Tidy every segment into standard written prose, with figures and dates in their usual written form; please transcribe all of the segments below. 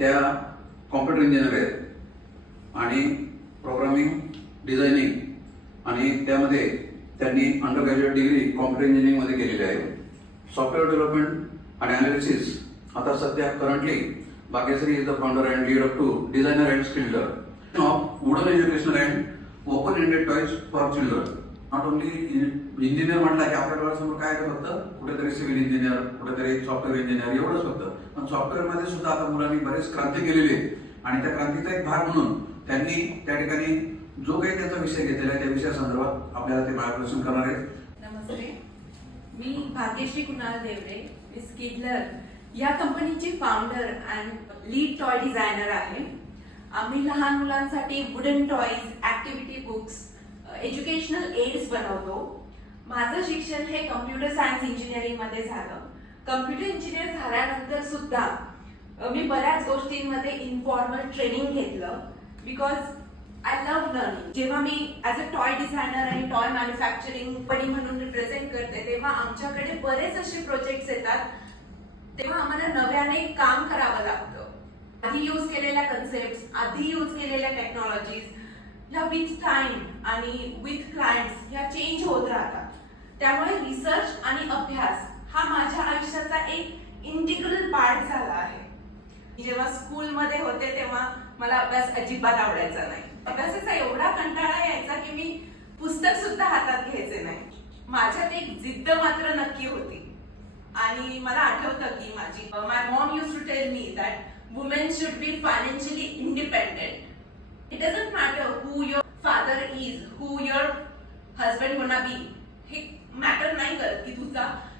त्या computer engineer आहेत आणि प्रोग्रामिंग, डिझायनिंग आणि त्यामध्ये त्यांनी अंडर ग्रॅज्युएट डिग्री कॉम्प्युटर इंजिनिअरिंगमध्ये केलेली आहे. सॉफ्टवेअर डेव्हलपमेंट आणि अनालिसिस. आता सध्या currently Bhagyashree is the founder and lead up to designer and builder of wooden educational and open ended toys for children. Not only engineer म्हटलं की आपल्या डोळ्यासमोर काय येतं फक्त कुठेतरी सिव्हिल इंजिनियर, कुठेतरी सॉफ्टवेअर इंजिनियर एवढंच फक्त. पण सॉफ्टवेअरमध्ये सुद्धा आता मुलांनी बरेच क्रांती केलेली आहे आणि त्या क्रांतीचा एक भाग म्हणून त्यांनी त्या ठिकाणी जो काही त्यांचा विषय घेतलेला आहे त्या विषयासंदर्भात आपल्याला ते मार्गदर्शन करणार आहेत. नमस्ते, मी भाग्यश्री कुणाल देवरे, स्किडलर या कंपनीची founder and lead toy designer आहे. आम्ही लहान मुलांसाठी wooden toys, activity books, educational aids बनवतो. माझं शिक्षण हे कम्प्युटर सायन्स इंजिनिअरिंग मध्ये झालं. कम्प्युटर इंजिनियर झाल्यानंतर सुद्धा मी बऱ्याच गोष्टींमध्ये इन्फॉर्मल ट्रेनिंग घेतलं बिकॉज आय लव्ह लर्निंग. जेव्हा मी ॲज अ टॉय डिझायनर आणि टॉय मॅन्युफॅक्चरिंग कंपनी म्हणून रिप्रेझेंट करते तेव्हा आमच्याकडे बरेच असे प्रोजेक्ट्स येतात, तेव्हा आम्हाला नव्याने काम करावं लागतं. आधी यूज केलेल्या कन्सेप्ट्स, आधी यूज केलेल्या टेक्नॉलॉजीज ह्या विथ टाइम आणि विथ क्लायंट्स ह्या चेंज होत राहतात. त्यामुळे रिसर्च आणि अभ्यास हा माझ्या आयुष्याचा एक इंटिग्रल पार्ट झाला आहे. जेव्हा स्कूलमध्ये होते तेव्हा मला अभ्यास अजिबात आवडायचा नाही. अभ्यासाचा एवढा कंटाळा यायचा की मी पुस्तक सुद्धा हातात घ्यायचे नाही. माझ्यात एक जिद्द मात्र नक्की होती आणि मला आठवतं की my mom use to tell me that women should be financially independent. It doesn't matter who your father is, who your husband gonna be. हे मॅटर नाही करत की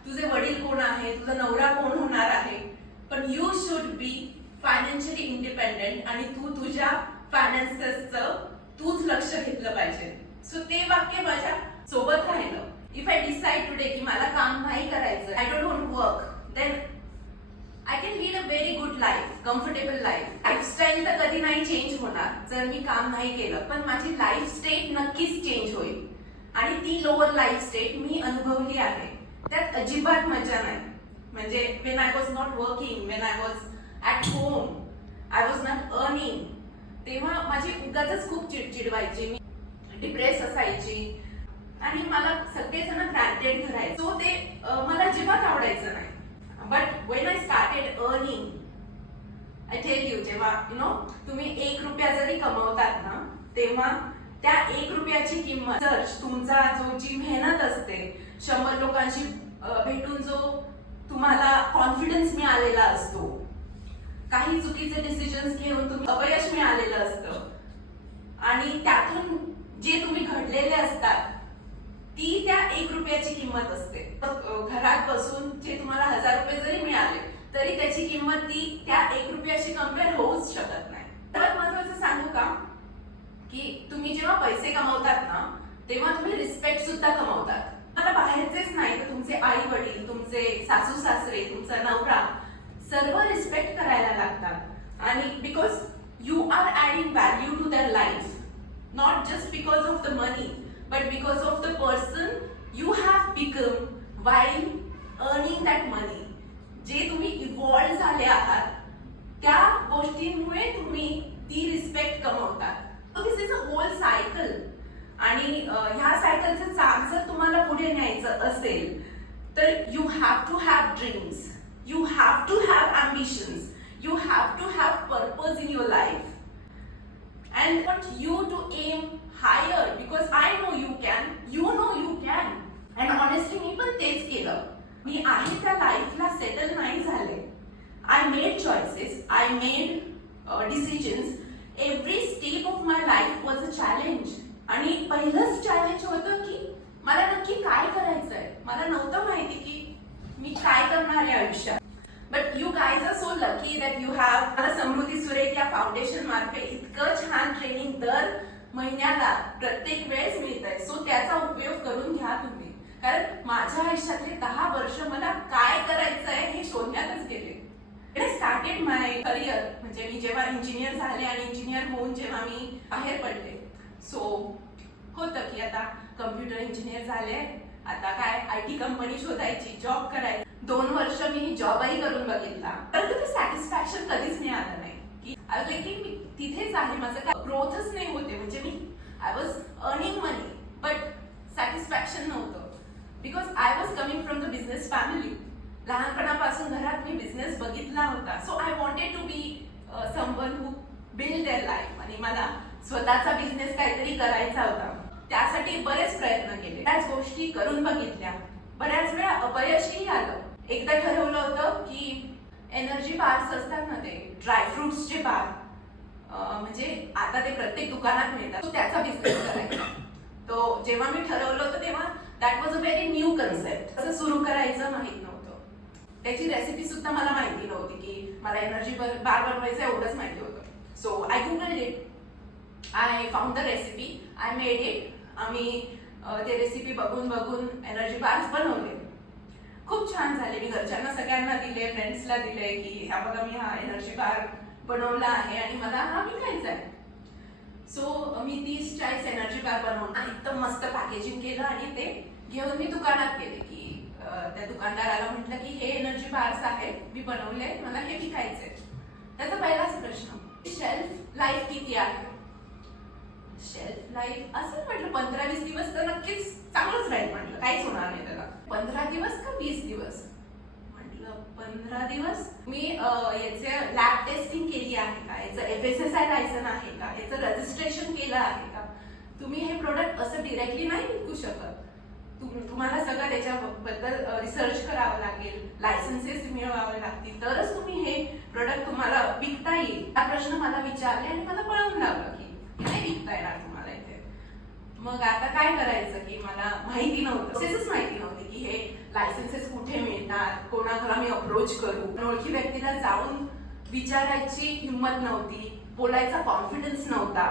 तुझे वडील कोण आहे, तुझा नवरा कोण होणार आहे, पण you should be financially independent आणि तू तुझ्या फायनान्सेसचं तूच लक्ष घेतलं पाहिजे. सो ते वाक्य माझ्या सोबत राहिलं. इफ आय डिसाइड टुडे की मला काम नाही करायचं, I don't want work, then I can lead a very good life, comfortable life. Lifestyle तर कधी नाही चेंज होणार जर मी काम नाही केलं, पण माझी लाईफ स्टेट नक्कीच चेंज होईल आणि ती लोअर लाईफ स्टेट मी अनुभवली आहे. त्यात अजिबात मजा नाही. म्हणजे when I was not working, when I was at home, I was not earning, तेव्हा माझी उगाच खूप चिडचिड व्हायची, मी डिप्रेस असायची आणि मला सगळेजण ग्रँटेड धरायचे. सो ते मला अजिबात आवडायचं नाही. But when I started earning, I tell you, जेव्हा तुम्ही 1 रुपया जरी कमवतात ना, तेव्हा त्या 1 रुपयाची किंमत, तुमचा जी मेहनत असते, 100 लोकांशी भेटून जो तुम्हाला कॉन्फिडन्स मिळालेला असतो, काही चुकीचे डिसिजन्स घेऊन तुम्ही अपयश मिळालेलं असतं आणि त्यातून जे तुम्ही घडलेले असतात ती त्या 1 रुपयाची किंमत असते. घरात बसून जे तुम्हाला 1000 रुपये जरी मिळाले तरी त्याची किंमत ती त्या 1 रुपयाशी कम्पेअर होऊच शकत नाही. सर्वात महत्वाचं सांगू का की तुम्ही जेव्हा पैसे कमवतात ना तेव्हा तुम्ही रिस्पेक्ट सुद्धा कमवतात. मला बाहेरचेच नाही तर तुमचे आई वडील, तुमचे सासू सासरे, तुमचा नवरा सर्व रिस्पेक्ट करायला लागतात आणि because you are adding value to their life, not just because of the money but because of the person you have become while earning that money. जे तुम्ही इव्हॉल्व झाले आहात त्या गोष्टींमुळे तुम्ही ती रिस्पेक्ट कमवतात. दिस इज अ होल सायकल आणि ह्या सायकलचं चाक जर तुम्हाला पुढे न्यायचं असेल तर you have to have dreams, you have to have ambitions, you have to have purpose in your life, and I want you to aim higher because I know you can, you know you can. And honestly मी पण तेच केलं. मी आहे त्या लाईफला settle नाही झाले. I made choices, I made decisions. Every step of my life was a challenge. आणि पहिलंच challenge होतं की मला नक्की काय करायचंय. मला नव्हतं माहिती की मी काय करणार आहे आयुष्यात. But you guys are so lucky that you have मला समृद्धी सुरेख या फाउंडेशन मार्फे इतकं छान ट्रेनिंग दर महिन्याला प्रत्येक वेळेस मिळतंय. सो त्याचा उपयोग करून घ्या तुम्ही, कारण माझ्या आयुष्यातले 10 वर्ष मला काय करायचंय हे शोधण्यातच गेले. आय स्टार्टेड माय करिअर, म्हणजे मी जेव्हा इंजिनियर झाले आणि इंजिनियर होऊन जेव्हा मी बाहेर पडले, सो होतं की आता कम्प्युटर इंजिनियर झाले, आता काय IT कंपनी शोधायची, जॉब करायची. 2 वर्ष मी जॉबही करून बघितला, परंतु ते सॅटिस्फॅक्शन कधीच मिळालं नाही. आय लाईक की मी तिथेच आहे, माझं काय ग्रोथच नाही होते. म्हणजे मी I was earning money but satisfaction नव्हतं. Because I was coming from the business family. लहानपणापासून घरात मी बिझनेस बघितला होता. So I wanted to be someone who build their life. आणि मला स्वतःचा बिझनेस काहीतरी करायचा होता. त्यासाठी बरेच प्रयत्न केले, त्याच गोष्टी करून बघितल्या. बऱ्याच वेळा अपयशही आलं. एकदा ठरवलं होतं की एनर्जी बार्स असतात ना, ते ड्रायफ्रुट्सचे बार, म्हणजे आता ते प्रत्येक दुकानात मिळतात, तो त्याचा बिझनेस करायचा. तो जेव्हा मी ठरवलं होतं तेव्हा that was a very new concept. कसं सुरू करायचं माहित नव्हतं. त्याची रेसिपी सुद्धा मला माहिती नव्हती की मला एनर्जी बार बनवायचं एवढंच माहिती होतं. So I googled it, I found the recipe, I made it. आम्ही ते रेसिपी बघून बघून एनर्जी बार्स बनवले. खूप छान झाले. मी घरच्यांना सगळ्यांना दिले, फ्रेंड्सला दिले की हा बघा मी हा एनर्जी बार बनवला आहे आणि मला हा विकायचा आहे. सो मी 30-40 एनर्जी बार बनवून एकदम मस्त पॅकेजिंग केलं आणि ते घेऊन मी दुकानात गेले की त्या दुकानदाराला म्हटलं की हे एनर्जी बार्स आहेत, मी बनवले, मला हे विकायचे. त्याचा पहिलाच प्रश्न, शेल्फ लाईफ किती आहे. शेल्फ लाईफ असं म्हटलं 15-20 दिवस तर नक्कीच चांगलंच राहील. म्हटलं काहीच होणार नाही त्याला. 15 दिवस का 20 दिवस. म्हटलं 15 दिवस. मी याचे लॅब टेस्टिंग केली आहे का, याचं FSSAI लायसन आहे का, याचं रजिस्ट्रेशन केलं आहे का. तुम्ही हे प्रोडक्ट असं डिरेक्टली नाही विकू शकत. तुम्हाला सगळं त्याच्याबद्दल रिसर्च करावं लागेल, लायसन्सेस मिळवावे लागतील, तरच तुम्ही हे प्रोडक्ट तुम्हाला विकता येईल. हा प्रश्न मला विचारले आणि मला कळवून लावलं की नाही विकता येणार तुम्हाला इथे. मग आता काय करायचं की मला माहिती नव्हतं, प्रोसेसच माहिती नव्हती की हे लायसन्सेस कुठे मिळतात, कोणाला मी अप्रोच करू. ओळखी व्यक्तीला जाऊन विचारायची हिंमत नव्हती, बोलायचा कॉन्फिडन्स नव्हता.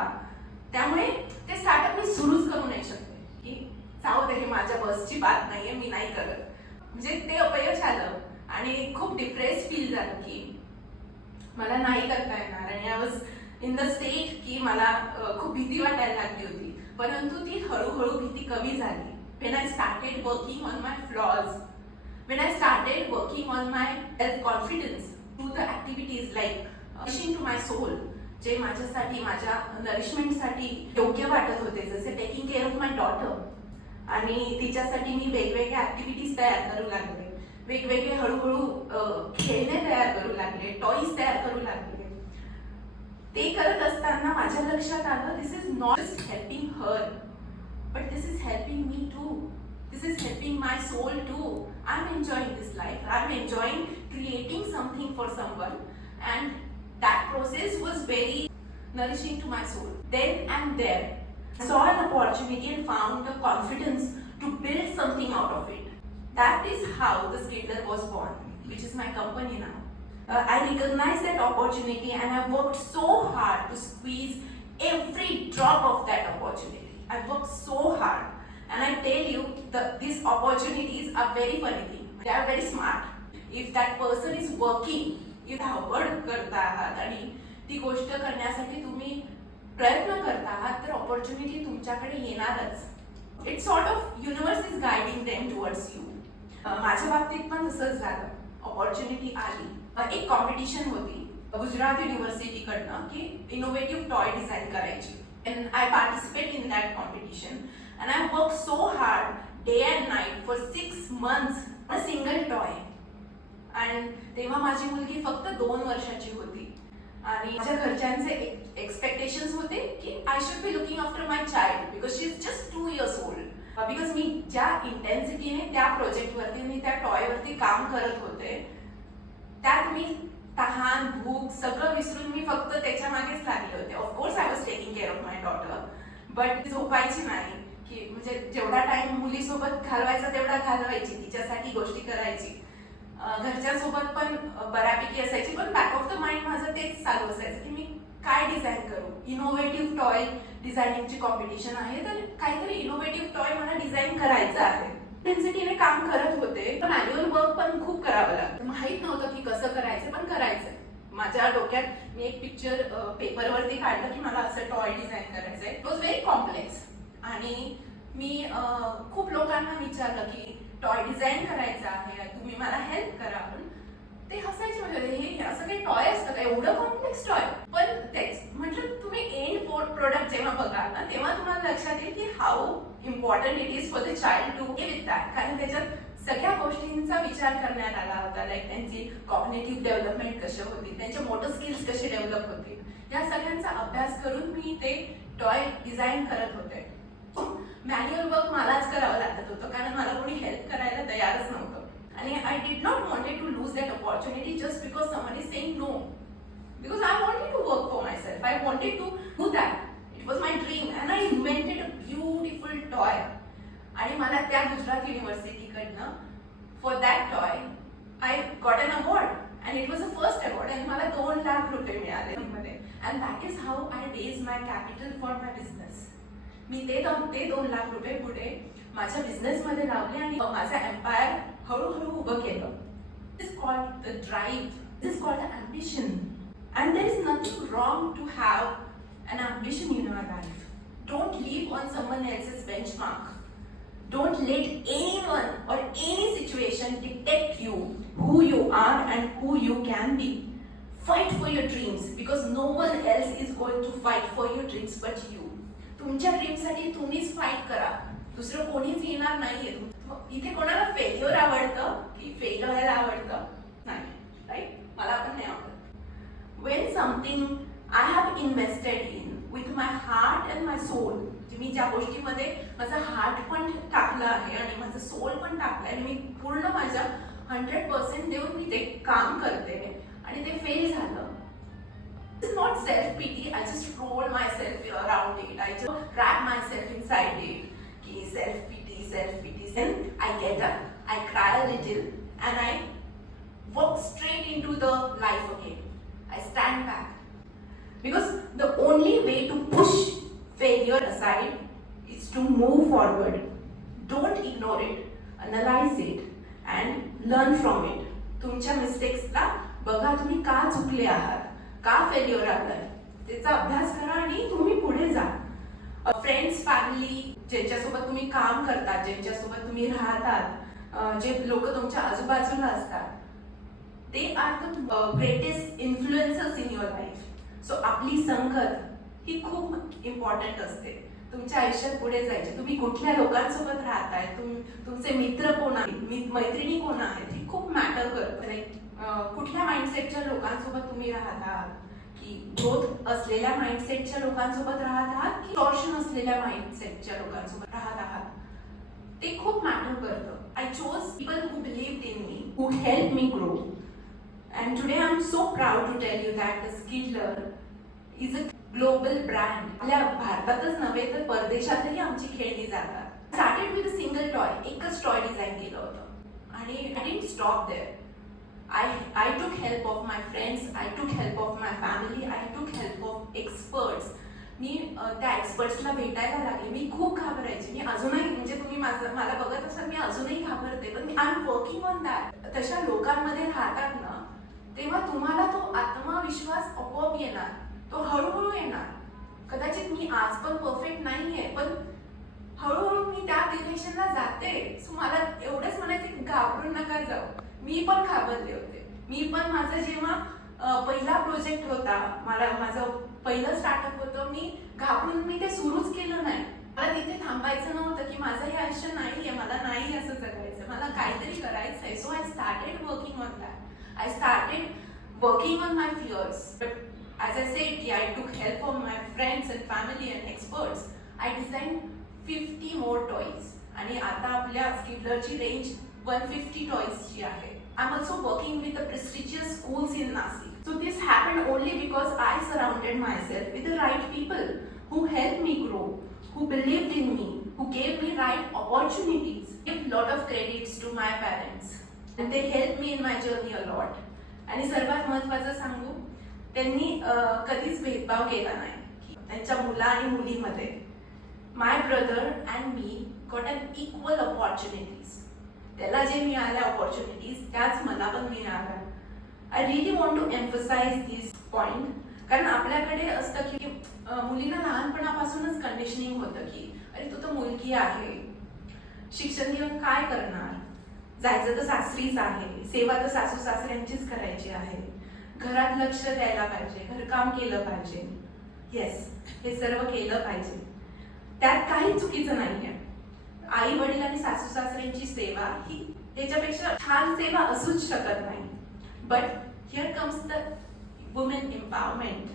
त्यामुळे ते स्टार्टअप मी सुरूच करू नाही शकते की जाऊ दे, हे माझ्या बसची बात नाहीये, मी नाही करत. म्हणजे ते अपयश आलं आणि खूप डिप्रेस फील झालं की मला नाही करता येणार. आणि I was in the state की मला खूप भीती वाटायला लागली होती. परंतु ती हळूहळू भीती कमी झाली. when I started working on my flaws, when I started working on my self confidence through the activities like nourishing to my soul, जे माझ्यासाठी माझ्या नरिशमेंटसाठी योग्य वाटत होते, जसे taking care of my daughter. आणि तिच्यासाठी मी वेगवेगळ्या ऍक्टिव्हिटीज तयार करू लागले, वेगवेगळे हळूहळू खेळणे तयार करू लागले, टॉईज तयार करू लागले. ते करत असताना माझ्या लक्षात आलं, this is not just helping her but this is helping me too. This is helping my soul too. I am enjoying this life. I am enjoying creating something for someone and that process was very nourishing to my soul. Then and there, I saw an opportunity and found the confidence to build something out of it. That is how the Skidler was born, which is my company now. I recognized that opportunity and I worked so hard to squeeze every drop of that opportunity. I worked so hard. And I tell you, these opportunities are very funny thing. They are very smart. If that person is working, धावपळ करता आहात आणि ती गोष्ट करण्यासाठी तुम्ही प्रयत्न करता आहात, तर ऑपॉर्च्युनिटी तुमच्याकडे येणारच. It sort of universe is guiding them towards you. माझ्या बाबतीत पण तसंच झालं. ऑपॉर्च्युनिटी आली. एक कॉम्पिटिशन होती गुजरात युनिव्हर्सिटीकडनं की इनोव्हेटिव्ह टॉय डिझाईन करायची. And I participate in that competition and I work so hard day and night for 6 months a single toy. आणि तेव्हा माझी मुलगी फक्त 2 वर्षाची होती आणि माझ्या घरच्यांचे एक्सपेक्टेशन्स होते की I should be looking after my child because she is just 2 years old. Because मी ज्या इंटेन्सिटीने त्या प्रोजेक्टवरती मी त्या टॉयवरती काम करत होते, त्यात मी तहान भूक सगळं विसरून मी फक्त त्याच्या मागेच लागले होते. Of course I was taking care of my daughter but झोपायची नाही की म्हणजे जेवढा टाइम मुलीसोबत घालवायचा तेवढा घालवायची, तिच्यासाठी गोष्टी करायची. घरच्यासोबत पण बऱ्यापैकी असायची, पण बॅक ऑफ द माइंड माझं तेच चालू असायचं की मी काय डिझाईन करू. इनोव्हेटिव्ह टॉय डिझायनिंगची कॉम्पिटिशन आहे, तर काहीतरी इनोव्हेटिव्ह टॉय मला डिझाईन करायचं आहे. इंटेन्सिटीने काम करत होते, पण मॅन्युअल वर्क पण खूप करावं लागतं. माहित नव्हतं की कसं करायचं, पण करायचं. माझ्या डोक्यात मी एक पिक्चर पेपरवरती काढलं की मला असं टॉय डिझाईन करायचंय. It was very complex. आणि मी खूप लोकांना विचारलं की टॉय डिझाईन करायचा आहे, तुम्ही मला हेल्प करा. ते हसायचे, म्हणजे हे असं काही टॉय असतं का एवढं कॉम्प्लेक्स टॉय. पण तेच म्हटलं तुम्ही एंड प्रोडक्ट जेव्हा बघाल ना तेव्हा तुम्हाला लक्षात येईल की how important it is for the child to be with that. कारण त्याच्यात सगळ्या गोष्टींचा विचार करण्यात आला होता. लाईक त्यांची कॉग्निटिव्ह डेव्हलपमेंट कशी होती, त्यांचे मोटर स्किल्स कसे डेव्हलप होतील, या सगळ्यांचा अभ्यास करून मी ते टॉय डिझाईन करत होते. मॅन्युअल वर्क मलाच करावं लागत होतं कारण मला कोणी हेल्प करायला तयारच नव्हतं. आणि I did not wanted to lose that opportunity just because someone is saying no. Because I wanted to work for myself. I wanted to do that. It was my dream and I invented a beautiful toy. आणि मला त्या Gujarat युनिव्हर्सिटीकडनं for that toy I got an award and it was the first award and मला 2 लाख रुपये मिळाले मध्ये. And that is how I raised my capital for my business. मी ते 2 लाख रुपये पुढे माझ्या बिझनेस मध्ये लावले आणि माझा एम्पायर हळूहळू उभं केलं. This is called the drive. This is called the ambition. And there is nothing wrong to have an ambition in your life. Don't live on someone else's benchmark. Don't let anyone or any situation dictate you, who you are and who you can be. Fight for your dreams because no one else is going to fight for your dreams but you. तुमच्या ड्रीमसाठी तुम्हीच fight करा. दुसरं कोणीच येणार नाहीये. इथे कोणाला failure आवडतं की फेल व्हायला आवडतं? नाही, राईट? मला पण नाही आवडत. When something I have invested in with my heart and my soul, मी ज्या गोष्टीमध्ये माझा हार्ट पण टाकला आहे आणि माझं सोल पण टाकलं आहे आणि मी पूर्ण माझ्या 100% देऊन मी ते काम करते आणि ते फेल झालं. It's not self-pity. I just roll myself around it. I just wrap myself inside it. Ki self-pity, self-pity. Then I get up, I cry a little and I walk straight into the life again. I stand back. Because the only way to push failure aside is to move forward. Don't ignore it. Analyze it and learn from it. तुमच्या मिस्टेक्सला बघा तुम्ही का चुकले आहात, का failure आलाय, त्याचा अभ्यास करा आणि तुम्ही पुढे जा. फ्रेंड्स, फॅमिली, ज्यांच्यासोबत तुम्ही काम करता, ज्यांच्यासोबत तुम्ही राहतात, जे लोक तुमच्या आजूबाजूला असतात, they are the greatest influencers in your life. So आपली संगत ही खूप इम्पॉर्टंट असते तुमच्या आयुष्यात पुढे जायचे. तुम्ही कुठल्या लोकांसोबत राहताय, तुमचे मित्र कोण आहेत, मैत्रिणी कोण आहेत, हे खूप मॅटर करतं. कुठल्या माइंडसेटच्या लोकांसोबत तुम्ही राहत आहात, की ग्रोथ असलेल्या माइंडसेटच्या लोकांसोबत राहत आहात की टॉर्शन असलेल्या माइंडसेटच्या लोकांसोबत राहत आहात, ते खूप मॅटर करतं. I chose people who believed in me, who help me grow. And today I'm so proud to tell you that the Skiddler is a global brand. आपल्या भारतातच नव्हे तर परदेशातही आमची खेळली जातात. Started with a single toy. एकच toy design केलं होतं आणि I didn't stop there. I took help of my friends. I took help of my family. I took help of experts. मी त्या एक्सपर्ट्सला भेटायला लागले. मी खूप घाबरायचे. मी अजूनही म्हणजे तुम्ही मला बघत असाल मी अजूनही घाबरते पण I am working on that. तशा लोकांमध्ये राहतात ना तेव्हा तुम्हाला तो आत्मविश्वास आपोआप येणार, तो हळूहळू येणार. कदाचित मी आज पण परफेक्ट नाहीये पण हळूहळू मी त्या डिरेक्शनला जाते. सो मला एवढंच म्हणायचं घाबरून नका जाऊ. मी पण घाबरले होते. मी पण माझा जेव्हा पहिला प्रोजेक्ट होता, माझं पहिलं स्टार्टअप होतं, मी घाबरून मी ते सुरूच केलं नाही. मला तिथे थांबायचं नव्हतं की माझं हे आयुष्य नाहीये, मला नाही असं जगायचं, मला काहीतरी करायचंय. So I started working on that. I started working on my fears. But as I said, I took help from my friends and family and experts. I designed 50 more toys. आणि आता आपल्या स्किडलरची रेंज 150 टॉयजची आहे. I'm also working with the prestigious schools in Nashik. So this happened only because I surrounded myself with the right people who helped me grow, who believed in me, who gave me right opportunities. I give lot of credits to my parents. And they helped me in my journey a lot. आणि सर्वात महत्त्वाचं सांगू, त्यांनी कधीच भेदभाव केला नाही त्यांच्या मुला आणि मुलीमध्ये. My brother and me got an equal opportunities. त्याला जे मिळाल्या अपॉर्च्युनिटीज त्याच मला पण मिळाल्या. I really want to emphasize this point. कारण आपल्याकडे असतं की मुलींना लहानपणापासूनच कंडिशनिंग होतं की अरे तू तर मुलगी आहे, शिक्षण घेऊन काय करणार, जायचं तर सासरीच आहे, सेवा तर सासू सासऱ्यांचीच करायची आहे. घरात लक्ष द्यायला पाहिजे, घरकाम केलं पाहिजे. येस, हे सर्व केलं पाहिजे. त्यात काही चुकीचं नाहीये. आई वडील आणि सासू सासऱ्यांची सेवा ही त्याच्यापेक्षा छान सेवा असूच शकत नाही. But here comes the women empowerment.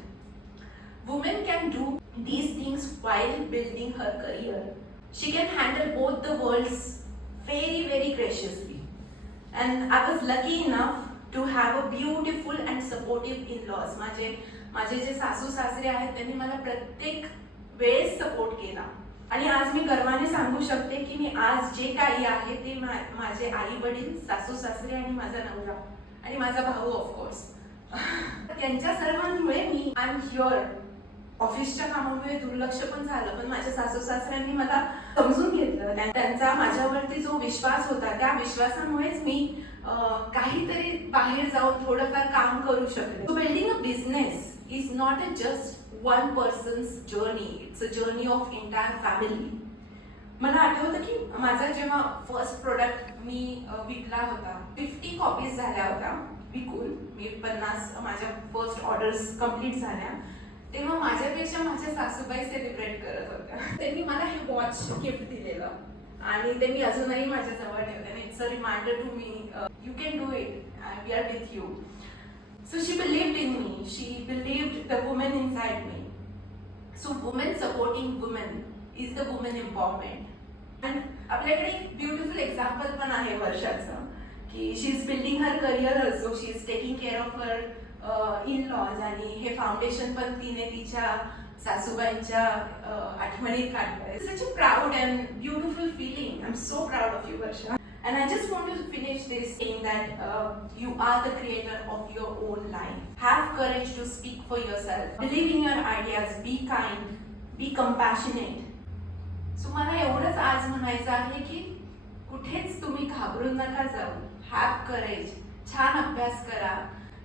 Women can do these things while building her career. She can handle both the worlds very, very graciously. And I was lucky enough to have a beautiful and supportive in-laws. माझे जे सासू सासरे आहेत त्यांनी मला प्रत्येक वेळेस support केला. आणि आज मी गर्वाने सांगू शकते की मी आज जे काही आहे ते माझे आई वडील, सासू सासरे आणि माझा नवरा आणि माझा भाऊ ऑफकोर्स. त्यांच्या सर्वांमुळे मी आय एम हिअर. ऑफिसच्या कामामुळे दुर्लक्ष पण झालं, पण माझ्या सासू सासऱ्यांनी मला समजून घेतलं. त्यांचा माझ्यावरती जो विश्वास होता त्या विश्वासामुळेच मी काहीतरी बाहेर जाऊन थोडंफार काम करू शकले. So building a business is not a just one persons journey, it's a journey of entire family. मला आठवतं की माझा जेव्हा फर्स्ट प्रोडक्ट मी विकला होता, 50 कॉपीज झाल्या होत्या विकून. मी 50 माझ्या फर्स्ट ऑर्डर्स कम्प्लीट झाल्या. तेव्हा माझ्यापेक्षा माझ्या सासूबाई सेलिब्रेट करत होत्या. त्यांनी मला हे वॉच गिफ्ट दिलेलं आणि ते मी अजूनही माझ्या जवळ ठेवते. It's a reminder to me, you can do it, we are with you. So she believed in me, she believed the women inside me. So women supporting women is the women empowerment. आणि आपल्याकडे एक beautiful example पण आहे वर्षाचं की she is building her career also. She is taking care of her in-laws आणि हे foundation पण तिने तिच्या सासूबाईंच्या आठवणीत काढलंय. Such a proud and beautiful feeling. I am so proud of you Varsha. And I just want to finish this saying that you are the creator of your own life. Have courage to speak for yourself. Believe in your ideas. Be kind. Be compassionate. So मला एवढंच आज म्हणायचं आहे की कुठेच तुम्ही घाबरून नका जाऊ. Have courage. छान अभ्यास करा.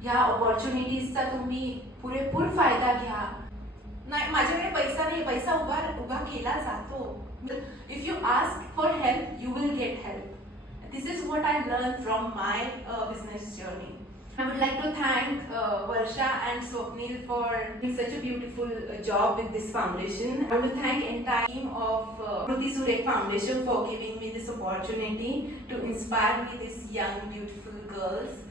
ह्या ऑपॉर्च्युनिटीजचा तुम्ही पुरेपूर फायदा घ्या. नाही, माझ्याकडे पैसा नाही, पैसा उभा केला जातो. If you ask for help you will get help. This is what I learned from my business journey. I would like to thank Varsha and Swapnil for doing such a beautiful job with this foundation. I want to thank entire team of Kruti Surek Foundation for giving me this opportunity to inspire me these young beautiful girls.